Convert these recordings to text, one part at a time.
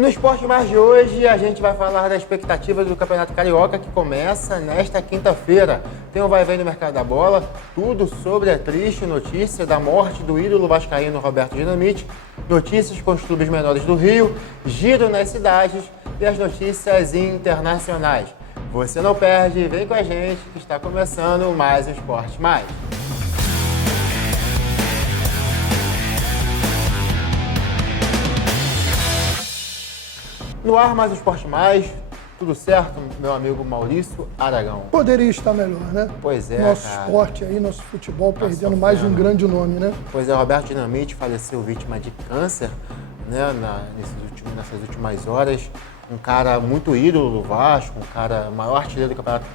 No Esporte Mais de hoje, a gente vai falar da expectativa do Campeonato Carioca, que começa nesta quinta-feira. Tem o Vai Vem no Mercado da Bola, tudo sobre a triste notícia da morte do ídolo vascaíno Roberto Dinamite, notícias com os clubes menores do Rio, giro nas cidades e as notícias internacionais. Você não perde, vem com a gente que está começando mais o Esporte Mais. No ar, mais o Esporte Mais, tudo certo, meu amigo Maurício Aragão? Poderia estar melhor, né? Pois é, nosso cara. Esporte aí, nosso futebol perdendo mais um grande nome, né? Pois é, Roberto Dinamite faleceu vítima de câncer, né, nessas últimas horas. Um cara muito ídolo do Vasco, um cara maior artilheiro do Campeonato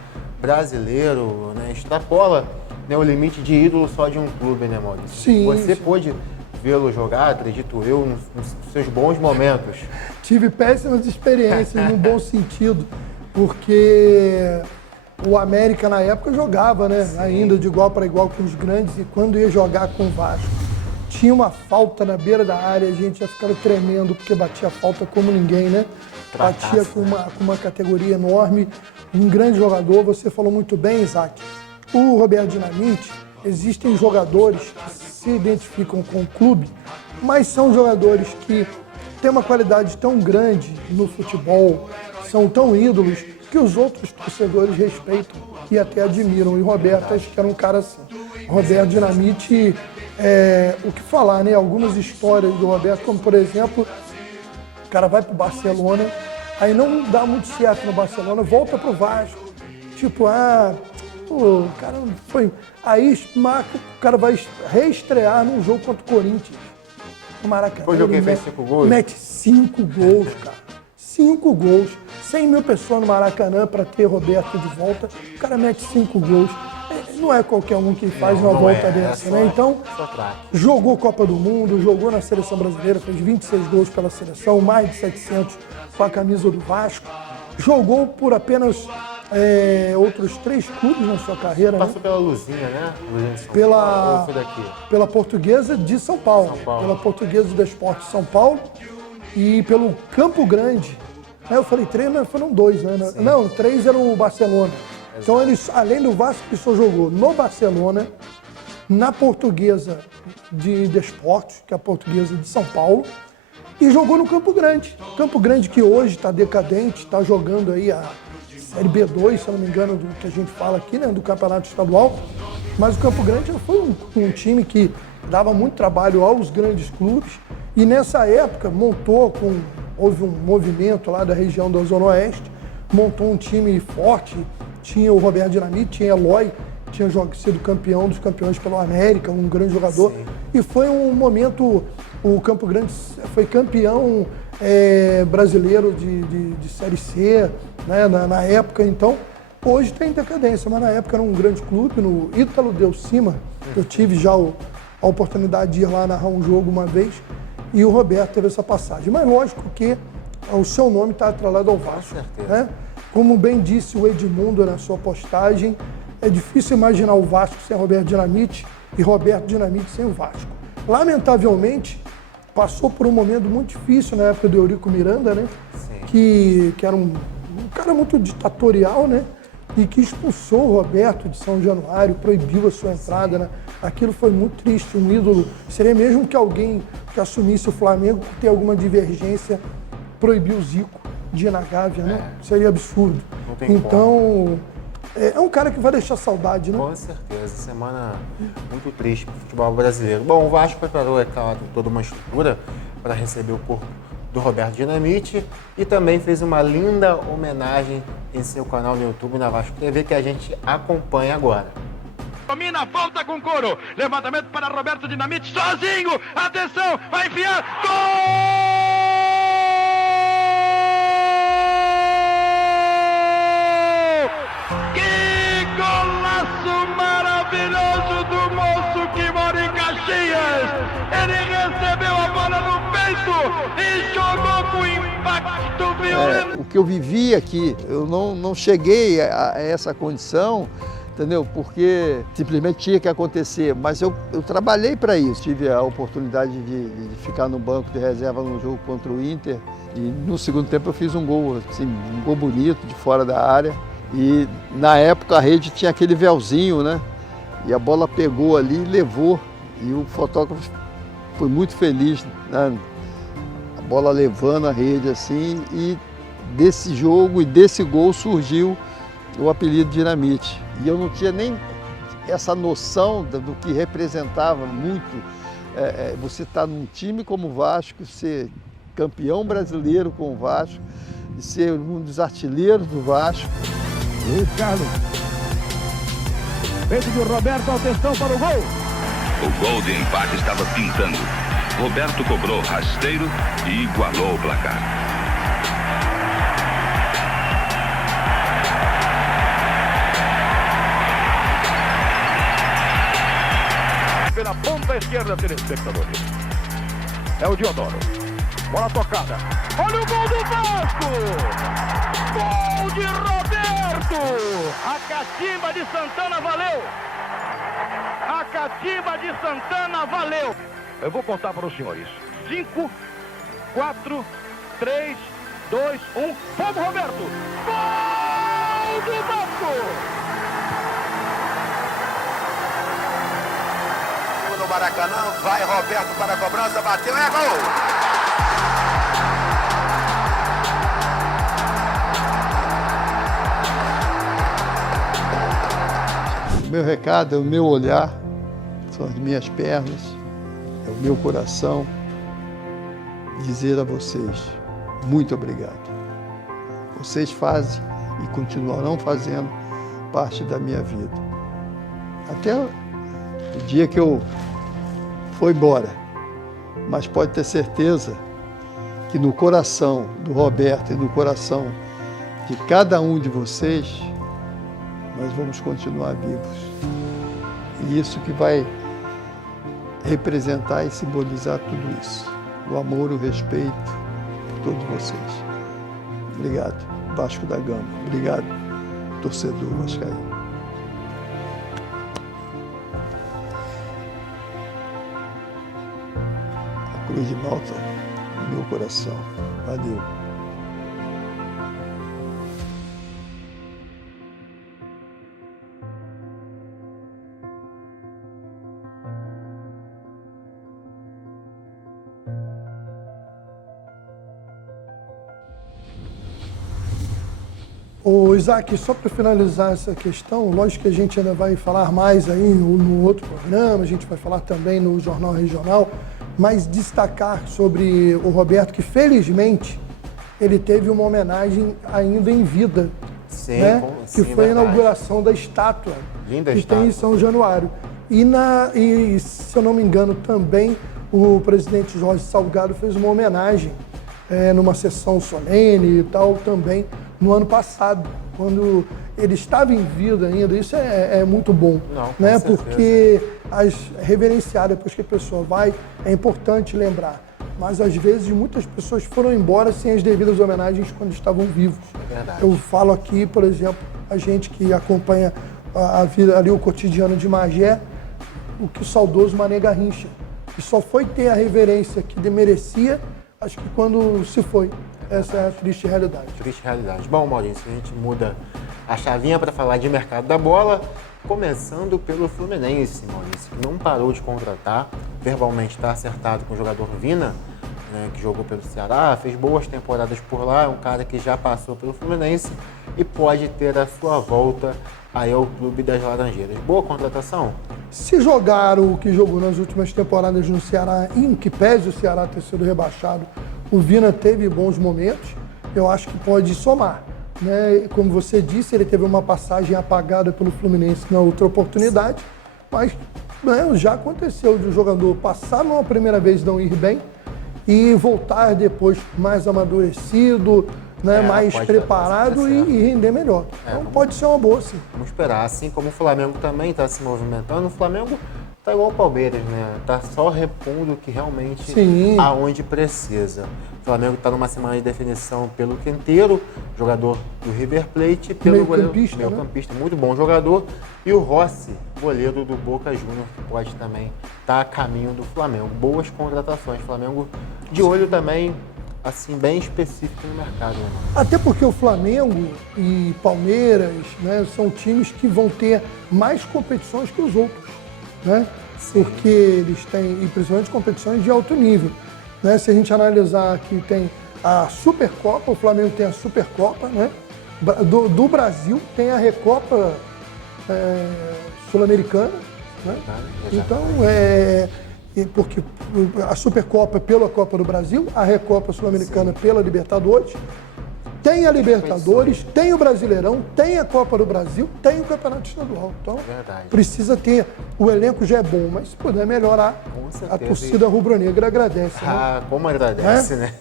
Brasileiro, né? Extrapola, né, o limite de ídolo só de um clube, né, Maurício? Sim. Você pôde vê-lo jogar, acredito eu, nos seus bons momentos. Tive péssimas experiências, no bom sentido, porque o América na época jogava, né? Sim. Ainda de igual para igual com os grandes, e quando ia jogar com o Vasco, tinha uma falta na beira da área, a gente já ficava tremendo, porque batia falta como ninguém, né? Batia com uma categoria enorme, um grande jogador. Você falou muito bem, Isaac. O Roberto Dinamite, existem jogadores que se identificam com o clube, mas são jogadores que têm uma qualidade tão grande no futebol, são tão ídolos, que os outros torcedores respeitam e até admiram. E o Roberto, acho que era um cara assim. Roberto Dinamite, o que falar, né? Algumas histórias do Roberto, como por exemplo, o cara vai pro Barcelona, aí não dá muito certo no Barcelona, volta pro Vasco. Tipo, o cara foi. Aí o cara vai reestrear num jogo contra o Corinthians, no Maracanã. Foi o jogo que ele fez 5 gols? Mete 5 gols, cara. 5 gols. 100 mil pessoas no Maracanã para ter Roberto de volta. O cara mete 5 gols. Não é qualquer um que faz uma volta dessa, né? Então, jogou Copa do Mundo, jogou na Seleção Brasileira, fez 26 gols pela seleção, mais de 700 com a camisa do Vasco. Jogou por apenas outros 3 clubes na sua carreira. Passou, né? Pela Luzinha, né? Luzinha de São Paulo, pela Portuguesa de São Paulo. Pela Portuguesa do Esporte de São Paulo e pelo Campo Grande. Eu falei 3, mas foram 2, né? Sim. Não, 3 era o Barcelona. Exato. Então, ele, além do Vasco, ele só jogou no Barcelona, na Portuguesa de Desportos, que é a Portuguesa de São Paulo, e jogou no Campo Grande. Campo Grande que hoje está decadente, está jogando aí a Série B2, se eu não me engano, do que a gente fala aqui, né, do Campeonato Estadual. Mas o Campo Grande já foi um time que dava muito trabalho aos grandes clubes. E nessa época houve um movimento lá da região da Zona Oeste, montou um time forte, tinha o Roberto Dinamite, tinha Eloy, tinha sido campeão dos campeões pelo América, um grande jogador. Sim. E foi um momento, o Campo Grande foi campeão brasileiro de Série C, né, na época. Então, hoje tem decadência, mas na época era um grande clube, no Ítalo Del Cima. Eu tive já a oportunidade de ir lá narrar um jogo uma vez, e o Roberto teve essa passagem. Mas lógico que o seu nome está atrelado ao Vasco, né? Como bem disse o Edmundo na sua postagem, é difícil imaginar o Vasco sem Roberto Dinamite e Roberto Dinamite sem o Vasco. Lamentavelmente, passou por um momento muito difícil na época do Eurico Miranda, né? Que era um cara muito ditatorial, né? E que expulsou o Roberto de São Januário, proibiu a sua entrada, né? Aquilo foi muito triste, um ídolo. Seria mesmo que alguém que assumisse o Flamengo por ter alguma divergência, proibir o Zico de ir na Gávea, né? Seria absurdo. Então, é um cara que vai deixar saudade, né? Com certeza, semana muito triste para o futebol brasileiro. Bom, o Vasco preparou, é claro, toda uma estrutura para receber o corpo do Roberto Dinamite e também fez uma linda homenagem em seu canal no YouTube, na Vasco TV, que a gente acompanha agora. Domina, volta com couro, levantamento para Roberto Dinamite, sozinho, atenção, vai enfiar, gol! Que golaço maravilhoso do moço que mora em Caxias! Ele recebeu a bola no peito e jogou com impacto violento. O que eu vivi aqui, eu não cheguei a essa condição, entendeu? Porque simplesmente tinha que acontecer, mas eu trabalhei para isso. Tive a oportunidade de ficar no banco de reserva num jogo contra o Inter E no segundo tempo eu fiz um gol, assim, um gol bonito, de fora da área. E na época a rede tinha aquele véuzinho, né? E a bola pegou ali e levou. E o fotógrafo foi muito feliz, né? A bola levando a rede assim. E desse jogo e desse gol surgiu o apelido Dinamite. E eu não tinha nem essa noção do que representava muito você estar num time como o Vasco, ser campeão brasileiro com o Vasco, e ser um dos artilheiros do Vasco. Luiz Carlos. Feito de Roberto, atenção para o gol. O gol de empate estava pintando. Roberto cobrou rasteiro e igualou o placar. Pela ponta esquerda, telespectadores. É o Diodoro. Bola tocada. Olha o gol do Vasco! Gol de Roberto! A catimba de Santana valeu! A catimba de Santana valeu! Eu vou contar para os senhores. 5, 4, 3, 2, 1. Vamos, Roberto! Gol do Vasco! No Maracanã, vai Roberto para a cobrança, bateu, é gol! O meu recado é o meu olhar, são as minhas pernas, é o meu coração. Dizer a vocês, muito obrigado. Vocês fazem e continuarão fazendo parte da minha vida. Até o dia que eu for embora. Mas pode ter certeza que no coração do Roberto e no coração de cada um de vocês, nós vamos continuar vivos. E isso que vai representar e simbolizar tudo isso. O amor, o respeito por todos vocês. Obrigado, Vasco da Gama. Obrigado, torcedor vascaíno. A Cruz de Malta no meu coração. Valeu. Ô Isaac, só para finalizar essa questão, lógico que a gente ainda vai falar mais aí no outro programa, a gente vai falar também no Jornal Regional, mas destacar sobre o Roberto, que felizmente ele teve uma homenagem ainda em vida, Sim, né? sim, que foi a verdade. inauguração da estátua Linda que estátua. tem em São Januário. E, se eu não me engano, também o presidente Jorge Salgado fez uma homenagem numa sessão solene e tal também, no ano passado, quando ele estava em vida ainda. Isso é muito bom, Não, com né? certeza. Porque reverenciar depois que a pessoa vai, é importante lembrar. Mas às vezes muitas pessoas foram embora sem as devidas homenagens quando estavam vivos. Verdade. Eu falo aqui, por exemplo, a gente que acompanha a vida ali, o cotidiano de Magé, o que o saudoso Mané Garrincha, que só foi ter a reverência que merecia, acho que quando se foi. Essa é a triste realidade. Triste realidade. Bom, Maurício, a gente muda a chavinha para falar de mercado da bola, começando pelo Fluminense, Maurício, que não parou de contratar, verbalmente está acertado com o jogador Vina, né, que jogou pelo Ceará, fez boas temporadas por lá, é um cara que já passou pelo Fluminense e pode ter a sua volta aí ao Clube das Laranjeiras. Boa contratação? Se jogar o que jogou nas últimas temporadas no Ceará, em que pese o Ceará ter sido rebaixado, o Vina teve bons momentos, eu acho que pode somar, né? Como você disse, ele teve uma passagem apagada pelo Fluminense na outra oportunidade, mas né, já aconteceu de um jogador passar numa primeira vez não ir bem e voltar depois mais amadurecido, né, mais pode preparado dar e render melhor. Então pode ser uma boa, sim. Vamos esperar. Assim como o Flamengo também está se movimentando, o Flamengo tá igual o Palmeiras, né? Tá só repondo o que realmente Sim. aonde precisa. O Flamengo está numa semana de definição pelo Quinteiro, jogador do River Plate, e pelo Meio-campista, né? meio-campista, muito bom jogador, e o Rossi, goleiro do Boca Juniors, que pode também estar a caminho do Flamengo. Boas contratações. Flamengo de olho também assim, bem específico no mercado, né? Até porque o Flamengo e Palmeiras, né, são times que vão ter mais competições que os outros, né? Porque eles têm, e principalmente competições de alto nível, né? Se a gente analisar que tem a Supercopa, o Flamengo tem a Supercopa, né? Do Brasil tem a Recopa Sul-Americana, né? Então, porque a Supercopa é pela Copa do Brasil, a Recopa Sul-Americana pela Libertadores, tem a Libertadores, tem o Brasileirão, tem a Copa do Brasil, tem o Campeonato Estadual. Então, precisa ter, o elenco já é bom, mas se puder melhorar, a torcida rubro-negra agradece. Ah, né? Como agradece, né?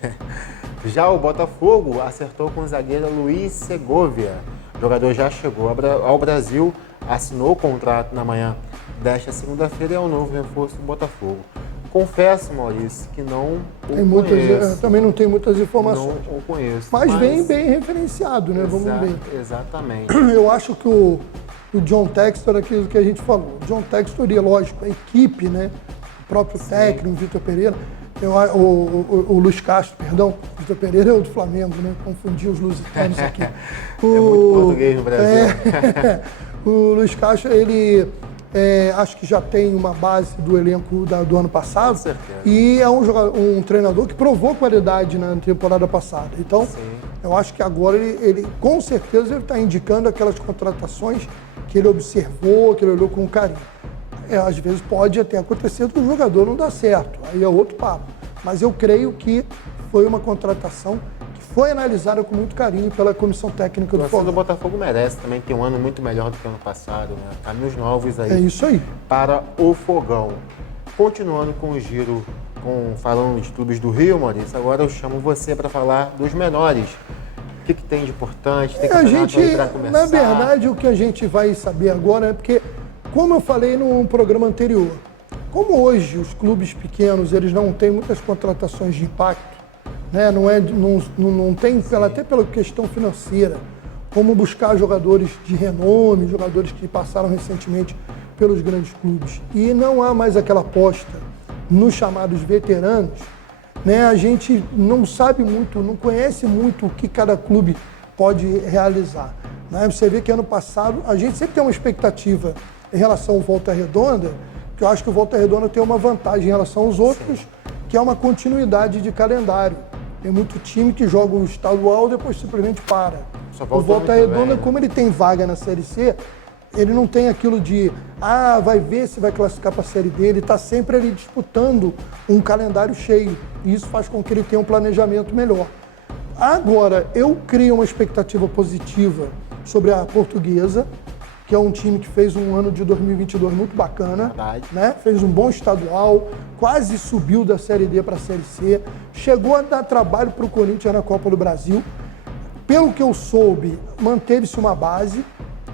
Já o Botafogo acertou com o zagueiro Luiz Segovia. O jogador já chegou ao Brasil, assinou o contrato na manhã desta segunda-feira e é o novo reforço do Botafogo. Confesso, Maurício, que não o conheço. Também não tem muitas informações. Não o conheço. Mas vem bem referenciado, né? Vamos ver. Exatamente. Eu acho que o John Textor, aquilo que a gente falou. O John Textor, e lógico, a equipe, né? O próprio técnico, o Vitor Pereira. O Luiz Castro, perdão. O Vitor Pereira é o do Flamengo, né? Confundi os lusitanos aqui. É muito português no Brasil. O Luiz Castro, ele... acho que já tem uma base do elenco do ano passado. Com certeza. E é um treinador que provou qualidade na temporada passada. Então, eu acho que agora ele com certeza, ele está indicando aquelas contratações que ele observou, que ele olhou com carinho. Às vezes pode até acontecer do jogador não dar certo, aí é outro papo. Mas eu creio que foi uma contratação que foi analisada com muito carinho pela comissão técnica do Flamengo. O Botafogo merece também ter um ano muito melhor do que o ano passado, né? Caminhos novos aí. É isso aí. Para o Fogão. Continuando com o giro, falando de clubes do Rio, Maurício, agora eu chamo você para falar dos menores. O que tem de importante? Tem campeonato aí para começar? Na verdade, o que a gente vai saber agora é porque, como eu falei no programa anterior, como hoje os clubes pequenos eles não têm muitas contratações de impacto, né? Não tem, até pela questão financeira, como buscar jogadores de renome, jogadores que passaram recentemente pelos grandes clubes. E não há mais aquela aposta nos chamados veteranos, né? A gente não sabe muito, não conhece muito o que cada clube pode realizar, né? Você vê que ano passado a gente sempre tem uma expectativa em relação ao Volta Redonda, que eu acho que o Volta Redonda tem uma vantagem em relação aos outros, que é uma continuidade de calendário. Tem muito time que joga o estadual e depois simplesmente para. O Volta Redonda, como ele tem vaga na Série C, ele não tem aquilo de, vai ver se vai classificar para a Série D, ele está sempre ali disputando um calendário cheio. E isso faz com que ele tenha um planejamento melhor. Agora, eu crio uma expectativa positiva sobre a Portuguesa, que é um time que fez um ano de 2022 muito bacana, né? Fez um bom estadual, quase subiu da Série D para a Série C, chegou a dar trabalho para o Corinthians na Copa do Brasil. Pelo que eu soube, manteve-se uma base,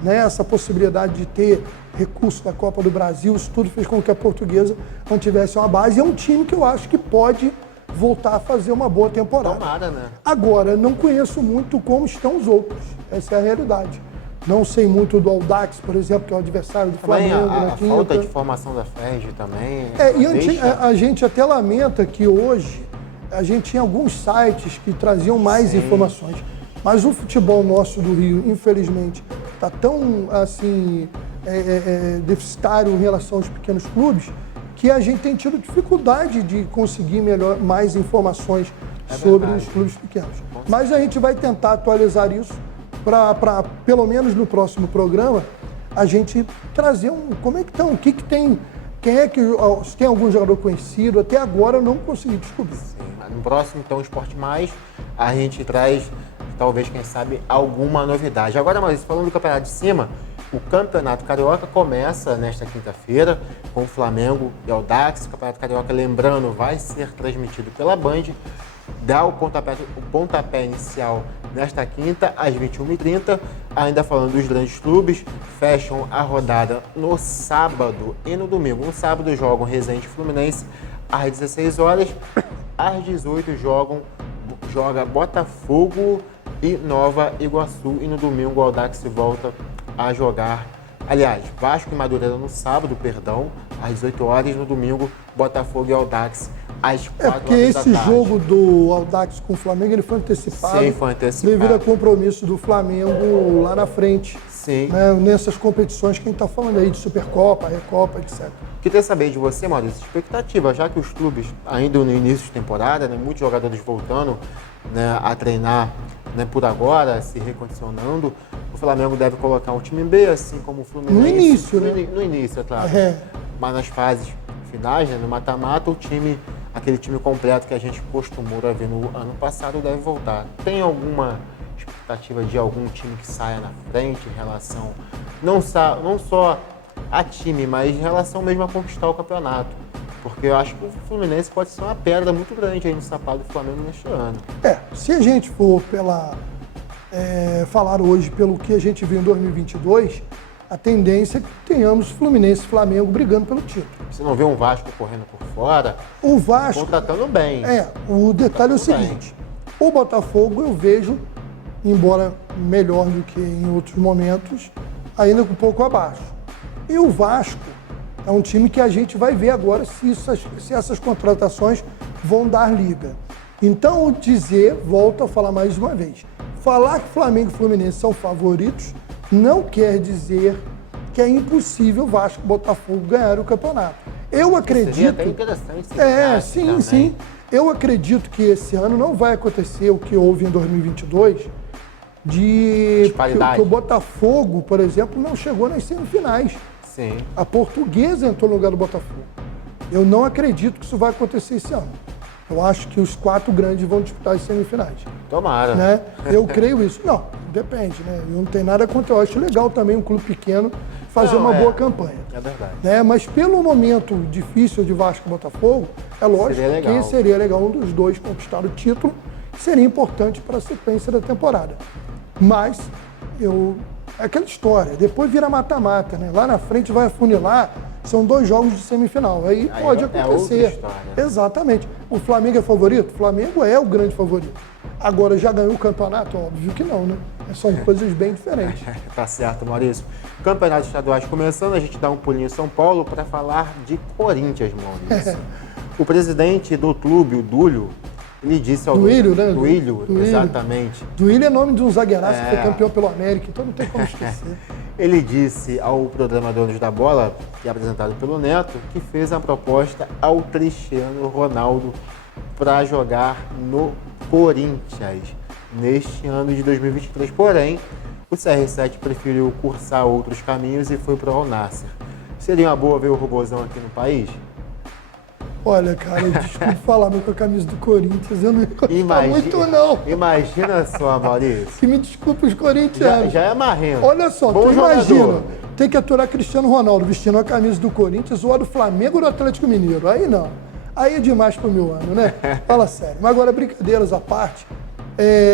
né? Essa possibilidade de ter recurso da Copa do Brasil, isso tudo fez com que a Portuguesa mantivesse uma base. É um time que eu acho que pode voltar a fazer uma boa temporada. Tomara, né? Agora, não conheço muito como estão os outros, essa é a realidade. Não sei muito do Audax, por exemplo, que é o adversário do Flamengo. A falta de formação da FERJ também. A gente até lamenta que hoje a gente tinha alguns sites que traziam mais informações. Mas o futebol nosso do Rio, infelizmente, está tão assim, deficitário em relação aos pequenos clubes, que a gente tem tido dificuldade de conseguir mais informações sobre os clubes pequenos. Mas a gente vai tentar atualizar isso para pelo menos no próximo programa, a gente trazer como é que estão, o que tem, se tem algum jogador conhecido, até agora eu não consegui descobrir. Sim, no próximo, então, Esporte Mais, a gente traz, talvez, quem sabe, alguma novidade. Agora, Maurício, falando do Campeonato de Cima, o Campeonato Carioca começa nesta quinta-feira com o Flamengo e Audax. O Campeonato Carioca, lembrando, vai ser transmitido pela Band. Dá o pontapé inicial nesta quinta, às 21h30. Ainda falando dos grandes clubes, fecham a rodada no sábado e no domingo. No sábado jogam Resende e Fluminense às 16 horas. Às 18 joga Botafogo e Nova Iguaçu. E no domingo o Audax volta a jogar. Aliás, Vasco e Madureira no sábado, às 18 horas. No domingo, Botafogo e Audax às 4 É porque horas da esse tarde. jogo do Audax com o Flamengo, ele foi antecipado. Sim, foi antecipado. Devido a compromisso do Flamengo lá na frente. Sim. Né, nessas competições que a gente está falando aí, de Supercopa, Recopa, etc. Queria saber de você, Maurício, expectativa, já que os clubes, ainda no início de temporada, né, muitos jogadores voltando, né, a treinar, né, por agora, se recondicionando, o Flamengo deve colocar um time B, assim como o Fluminense. No início, né? No início, é claro. É. Mas nas fases finais, né, no mata-mata, aquele time completo que a gente costumou a ver no ano passado deve voltar. Tem alguma expectativa de algum time que saia na frente em relação, não só a time, mas em relação mesmo a conquistar o campeonato? Porque eu acho que o Fluminense pode ser uma pedra muito grande aí no sapato do Flamengo neste ano. Se a gente for falar hoje pelo que a gente viu em 2022, a tendência é que tenhamos Fluminense e Flamengo brigando pelo título. Você não vê um Vasco correndo por fora, O Vasco... contratando bem. O detalhe é o Tudo bem. seguinte, o Botafogo eu vejo, embora melhor do que em outros momentos, ainda um pouco abaixo. E o Vasco é um time que a gente vai ver agora se essas contratações vão dar liga. Então, volto a falar mais uma vez, falar que Flamengo e Fluminense são favoritos não quer dizer que é impossível Vasco e Botafogo ganhar o campeonato. Eu acredito... Seria até interessante se sim, também. sim. Eu acredito que esse ano não vai acontecer o que houve em 2022, Disparidade. que o Botafogo, por exemplo, não chegou nas semifinais. Sim. A Portuguesa entrou no lugar do Botafogo. Eu não acredito que isso vai acontecer esse ano. Eu acho que os 4 grandes vão disputar as semifinais. Tomara. Né? Eu creio isso. Não, depende, né? Eu não tenho nada contra. Eu acho legal também um clube pequeno fazer uma boa campanha. É verdade. Né? Mas pelo momento difícil de Vasco e Botafogo, é lógico que seria legal um dos dois conquistar o título, que seria importante para a sequência da temporada. Mas é aquela história, depois vira mata-mata, né? Lá na frente vai afunilar, são 2 jogos de semifinal, aí pode acontecer. É outra história. Exatamente. O Flamengo é favorito? O Flamengo é o grande favorito. Agora, já ganhou o campeonato? Óbvio que não, né? São coisas bem diferentes. Tá certo, Maurício. Campeonatos estaduais começando, a gente dá um pulinho em São Paulo para falar de Corinthians, Maurício. O presidente do clube, o Dúlio, ele disse ao Duílio, né? Duílio, exatamente. Duílio é nome de um zagueiraço que foi campeão pelo América, então não tem como esquecer. Ele disse ao programa Donos da Bola, que é apresentado pelo Neto, que fez a proposta ao Cristiano Ronaldo para jogar no Corinthians neste ano de 2023. Porém, o CR7 preferiu cursar outros caminhos e foi para o Al Nassr. Seria uma boa ver o Robozão aqui no país? Olha, cara, desculpe falar, mas com a camisa do Corinthians eu não ia gostar muito, não. Imagina só, Maurício. Que me desculpe os corintianos. Já é marrento. Olha só, Bom tu imagina, jogador. tem que aturar Cristiano Ronaldo vestindo a camisa do Corinthians ou a do Flamengo ou do Atlético Mineiro. Aí não. Aí é demais pro meu ano, né? Fala sério. Mas agora, brincadeiras à parte,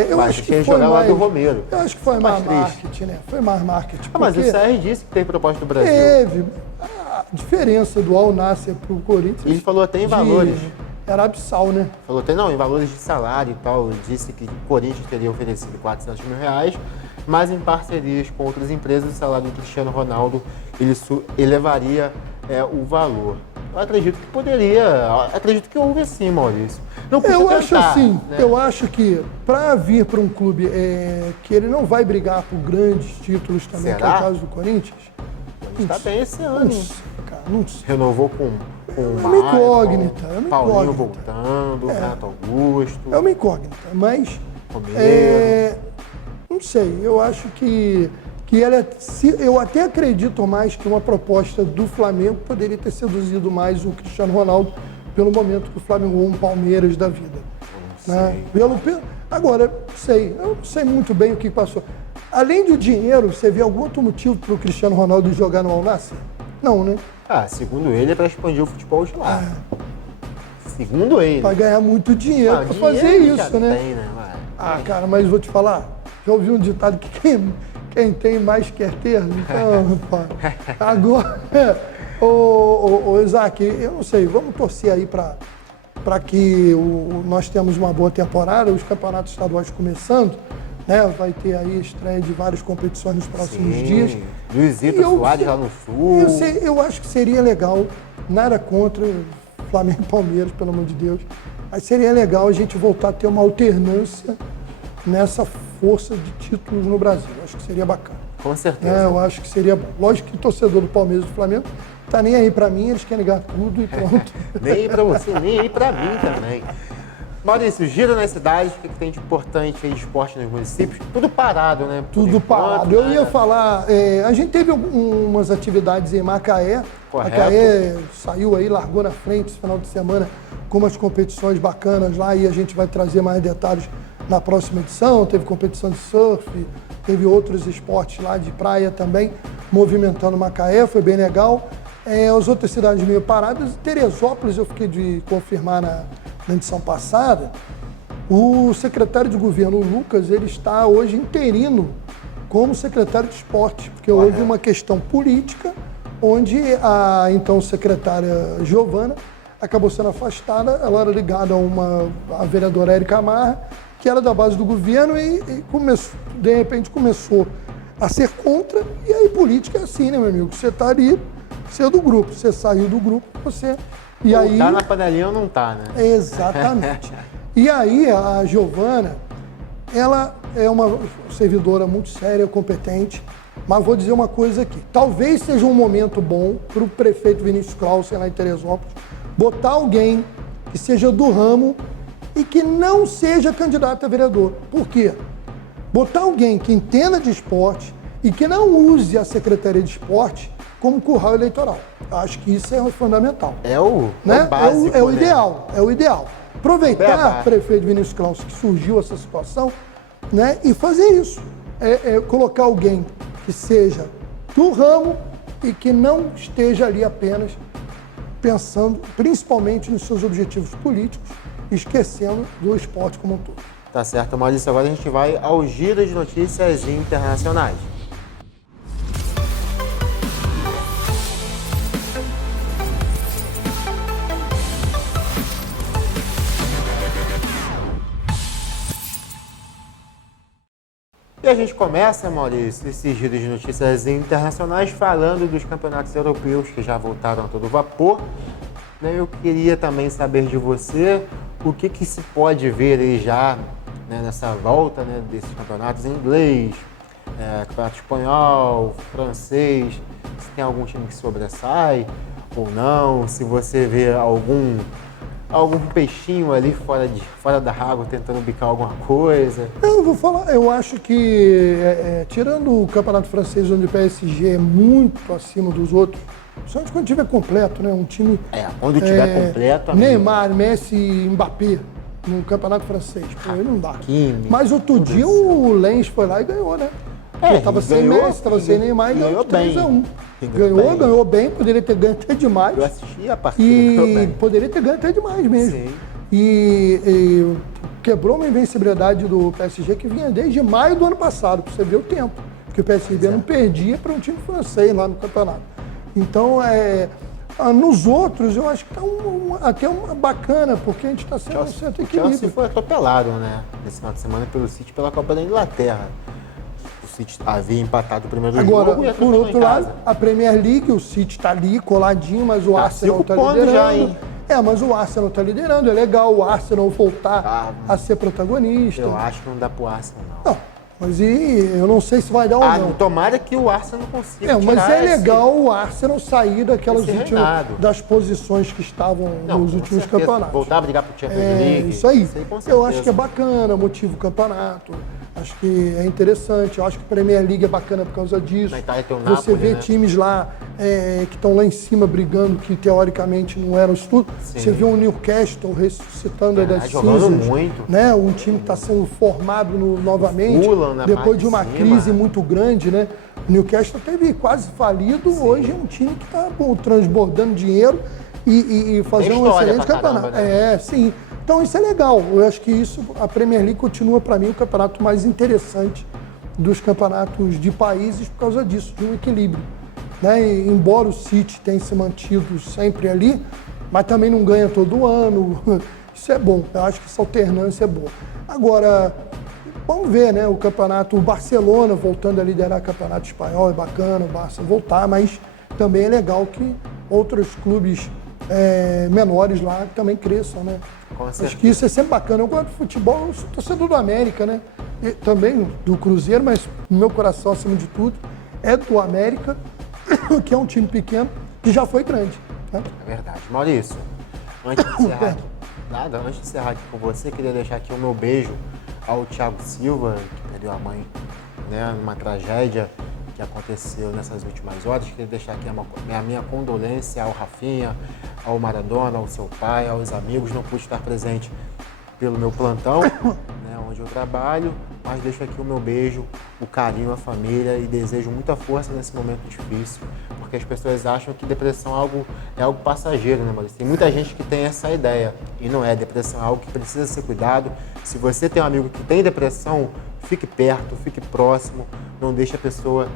eu acho que foi jogar mais... lá do Romero. Eu acho que foi mais triste. marketing, né? Foi mais marketing. Mas o porque CR disse que tem proposta do Brasil. teve a diferença do Al Nassr pro Corinthians. Ele falou até em valores. Era abissal, né? Falou até, não, em valores de salário e tal. Ele disse que o Corinthians teria oferecido R$400 mil, mas em parcerias com outras empresas, o salário do Cristiano Ronaldo ele elevaria o valor. Eu acredito que houve sim, Maurício. Não custa Eu acho tentar, assim, né? eu acho que para vir para um clube que ele não vai brigar por grandes títulos também, que é Será? o caso do Corinthians, Está bem esse ano. não sei, cara, não sei. Renovou com É uma Maicon, incógnita, é uma Paulinho incógnita. voltando, Renato Augusto. É uma incógnita, mas Romero. não sei, eu acho que eu até acredito mais que uma proposta do Flamengo poderia ter seduzido mais o Cristiano Ronaldo pelo momento que o Flamengo ou um Palmeiras da vida. Né? Agora, eu não sei muito bem o que passou. Além do dinheiro, você vê algum outro motivo para o Cristiano Ronaldo jogar no Al Nassr? Não, né? Segundo ele, é para expandir o futebol de lá. Segundo ele. Para ganhar muito dinheiro para dinheiro fazer ele isso, já né? tem, né? Cara, mas vou te falar, já ouvi um ditado que quem tem mais quer ter, então, rapaz. Agora, ô Isaac, eu não sei, vamos torcer aí para que nós temos uma boa temporada, os campeonatos estaduais começando, né? Vai ter aí estreia de várias competições nos próximos dias. Luizito Soares lá no Sul. Eu acho que seria legal, nada contra, Flamengo e Palmeiras, pelo amor de Deus. Mas seria legal a gente voltar a ter uma alternância nessa força de títulos no Brasil. Acho que seria bacana. Com certeza. Eu acho que seria bom. Lógico que o torcedor do Palmeiras e do Flamengo tá nem aí pra mim, eles querem ganhar tudo e pronto. Nem aí pra você, nem aí pra mim também. Maurício, giro nas cidades, o que tem de importante aí de esporte nos municípios? Tudo parado, né? Por Tudo enquanto, parado. Eu né? ia falar, a gente teve umas atividades em Macaé. Correto. Macaé saiu aí, largou na frente esse final de semana com umas competições bacanas lá e a gente vai trazer mais detalhes na próxima edição. Teve competição de surf, teve outros esportes lá de praia também, movimentando Macaé, foi bem legal. As outras cidades meio paradas, Teresópolis eu fiquei de confirmar na edição passada, o secretário de governo, o Lucas, ele está hoje interino como secretário de esporte, porque houve uma questão política onde a então secretária Giovana acabou sendo afastada. Ela era ligada a vereadora Érica Amarra, que era da base do governo e de repente começou a ser contra. E aí política é assim, né, meu amigo? Você está ali, você é do grupo, você saiu do grupo, você... E Ou aí, tá na panelinha ou não tá, né? exatamente. E aí a Giovana, ela é uma servidora muito séria, competente, mas vou dizer uma coisa aqui. Talvez seja um momento bom para o prefeito Vinícius Clausen lá em Teresópolis botar alguém que seja do ramo e que não seja candidato a vereador. Por quê? Botar alguém que entenda de esporte e que não use a Secretaria de Esporte como curral eleitoral. Eu acho que isso é fundamental. É o Né? básico, é o né? ideal, é o ideal. Aproveitar, Bem, prefeito Vinícius Clausen, que surgiu essa situação, né, e fazer isso. Colocar alguém que seja do ramo e que não esteja ali apenas pensando principalmente nos seus objetivos políticos, esquecendo do esporte como um todo. Tá certo, Maurício. Agora a gente vai ao giro de notícias internacionais. E a gente começa, Maurício, esse giro de notícias internacionais falando dos campeonatos europeus que já voltaram a todo vapor. Eu queria também saber de você o que se pode ver aí já, né, nessa volta, né, desses campeonatos em inglês, campeonato espanhol, francês, se tem algum time que sobressai ou não, se você vê algum peixinho ali fora da água tentando bicar alguma coisa. Eu vou falar, eu acho que, tirando o campeonato francês, onde o PSG é muito acima dos outros, principalmente quando tiver completo, né? Um time. Quando tiver completo, amigo. Neymar, Messi e Mbappé no campeonato francês. Pô, aí não dá. Hakimi, Mas outro dia o Lens foi lá e ganhou, né? Ele tava sem Messi, tava sem Neymar e ganhou 3-1. Ganhou bem, poderia ter ganho até demais. Eu assisti a partida. E poderia ter ganho até demais mesmo. Sim. E quebrou uma invencibilidade do PSG que vinha desde maio do ano passado, para você ver o tempo. Porque o PSG não perdia para um time francês lá no campeonato. Então, nos outros, eu acho que está até uma bacana, porque a gente está sendo um certo O equilíbrio. Chelsea foi atropelado, né, nesse final de semana pelo City pela Copa da Inglaterra. O City havia empatado o primeiro Agora, jogo e por outro lado, a Premier League, o City está ali coladinho, mas o Arsenal 5 está pontos liderando. já, hein? Mas o Arsenal está liderando, é legal o Arsenal voltar a ser protagonista. Eu acho que não dá pro Arsenal, não. Não, mas eu não sei se vai dar ou não. Tomara que o Arsenal consiga Mas tirar é legal o Arsenal sair daquelas esse últimas, reinado. das posições que estavam nos com últimos certeza. campeonatos. Voltar a brigar pro Champions League. Isso aí. Com Eu certeza. acho que é bacana, motiva o campeonato. Acho que é interessante. Eu acho que a Premier League é bacana por causa disso. Na Itália tem o Você Napoli, vê né? times lá que estão lá em cima brigando, que teoricamente não eram isso tudo. Sim. Você vê o Newcastle ressuscitando das jogando cinzas. muito. Né? Um time que está sendo formado novamente. Fulham na depois parte de uma de cima. crise muito grande, né? O Newcastle teve quase falido. Hoje é um time que está transbordando dinheiro e fazendo um história excelente pra campeonato. caramba, né? Sim. Então isso é legal. Eu acho que a Premier League continua para mim o campeonato mais interessante dos campeonatos de países por causa disso, de um equilíbrio. Né? E, embora o City tenha se mantido sempre ali, mas também não ganha todo ano. Isso é bom. Eu acho que essa alternância é boa. Agora, vamos ver, né? O campeonato, o Barcelona voltando a liderar o campeonato espanhol, é bacana o Barça voltar, mas também é legal que outros clubes menores lá que também cresçam, né? Acho que isso é sempre bacana. Eu gosto de futebol, eu sou torcedor do América, né? E também do Cruzeiro, mas no meu coração, acima de tudo, é do América, que é um time pequeno, que já foi grande. Né? É verdade. Maurício, antes de encerrar aqui com você, queria deixar aqui o meu beijo ao Thiago Silva, que perdeu a mãe, né, numa tragédia que aconteceu nessas últimas horas. Queria deixar aqui a minha condolência ao Rafinha, ao Maradona, ao seu pai, aos amigos. Não pude estar presente pelo meu plantão, né, onde eu trabalho, mas deixo aqui o meu beijo, o carinho à família e desejo muita força nesse momento difícil, porque as pessoas acham que depressão é algo passageiro, né, Maurício? Tem muita gente que tem essa ideia e não é. Depressão é algo que precisa ser cuidado. Se você tem um amigo que tem depressão, fique perto, fique próximo, não deixe a pessoa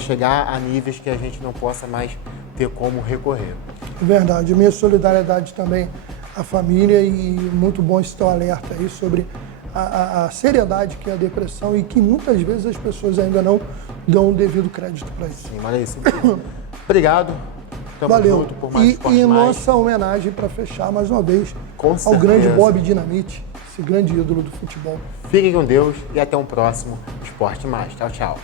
chegar a níveis que a gente não possa mais ter como recorrer. Verdade. Minha solidariedade também à família e muito bom esse teu alerta aí sobre a seriedade que é a depressão e que muitas vezes as pessoas ainda não dão o devido crédito para isso. Sim, Maurício. Obrigado. Tamo Valeu. junto por mais E nossa homenagem para fechar mais uma vez ao grande Bob Dinamite, esse grande ídolo do futebol. Fiquem com Deus e até um próximo Esporte Mais. Tchau, tchau.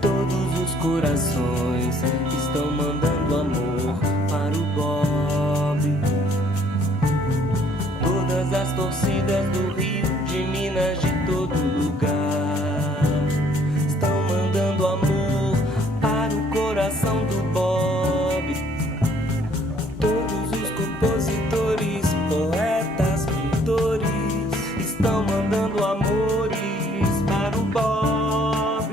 Todos os corações estão mandando amor para o Bob. Todas as torcidas do Rio, de Minas, de todo lugar, estão mandando amor para o coração do Bob. Todos os compositores, poetas, pintores, estão mandando amores para o Bob.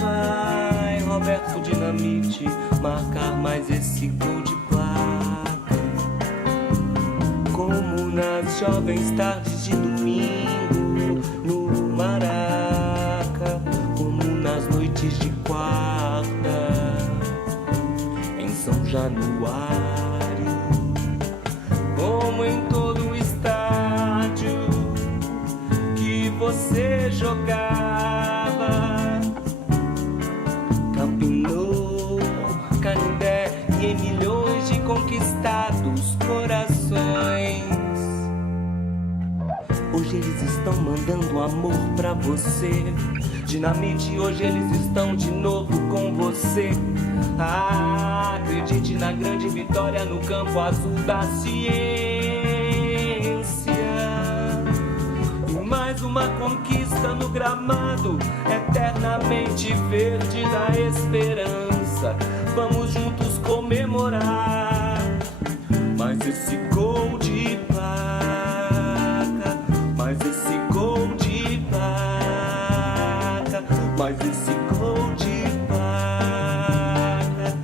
Vai, Roberto Dinamite, marcar mais esse gol de placa, como nas jovens tardes de domingo no Maraca, como nas noites de quarta em São Januário, como em todo o estádio que você jogava, Camp Nou, Canindé, e em milhões de conquistados corações. Hoje eles estão mandando amor pra você. Dinamite, hoje eles estão de novo com você. Acredite na grande vitória no campo azul da ciência. E mais uma conquista no gramado eternamente verde da esperança. Vamos juntos comemorar mais esse gol de placa, mais esse gol de placa, mais esse gol de placa,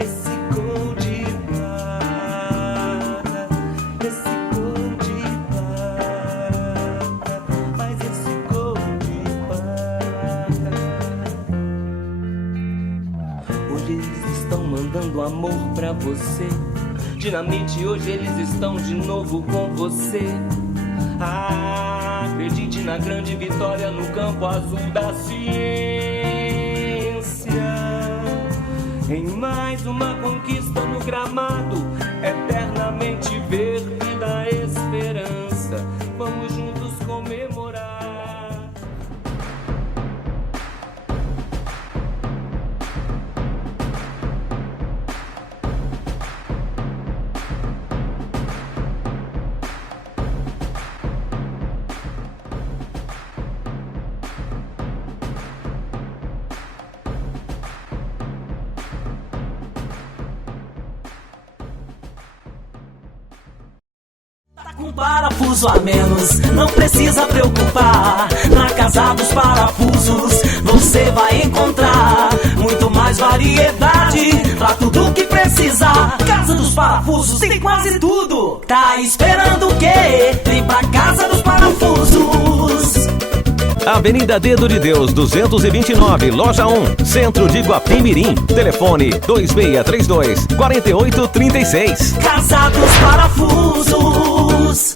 esse gol de placa, esse gol de placa, mais esse gol de placa. Hoje eles estão mandando amor pra você. Dinamite, hoje eles estão de novo com você. Acredite na grande vitória no campo azul da ciência. Em mais uma conquista no gramado eternamente verde da esperança. Vamos juntos comemorar. Um parafuso a menos, não precisa preocupar. Na Casa dos Parafusos você vai encontrar muito mais variedade pra tudo que precisar. Casa dos Parafusos tem quase tudo. Tá esperando o quê? Vem pra Casa dos Parafusos. Avenida Dedo de Deus, 229, Loja 1, Centro de Guapimirim. Telefone 2632-4836. Casados Parafusos.